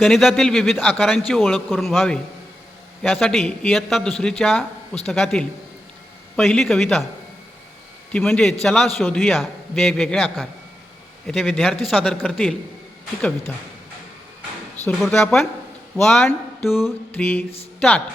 गणितातील विविध आकारांची ओळख करून व्हावी यासाठी इयत्ता दुसरीच्या पुस्तकातील पहिली कविता ती म्हणजे चला शोधूया वेगवेगळे आकार. येथे विद्यार्थी सादर करतील ही कविता. सुरू करतोय आपण. 1 2 3 स्टार्ट.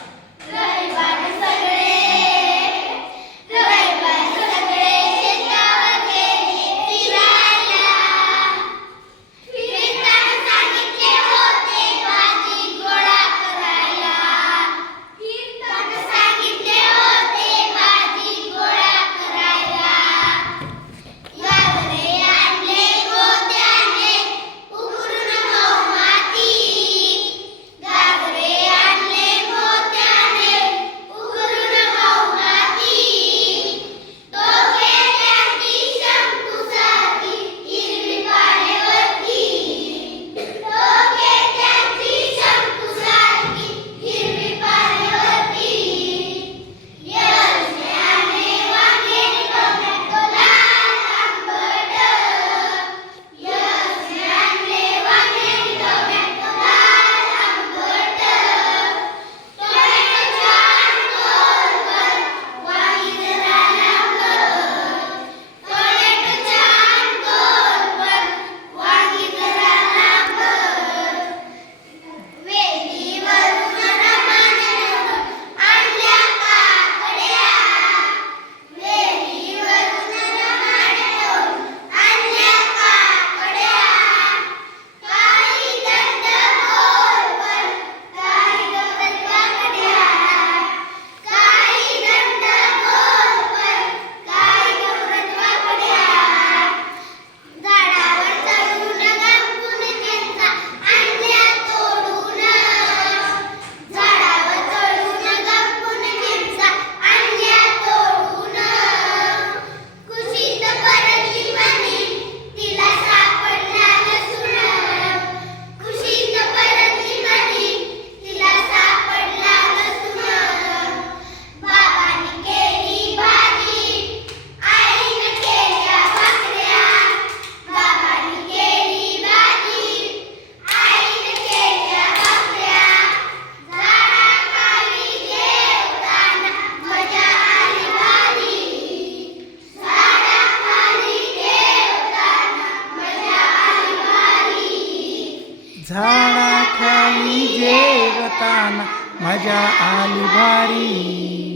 झाडाखाली जेवताना मजा आली भारी.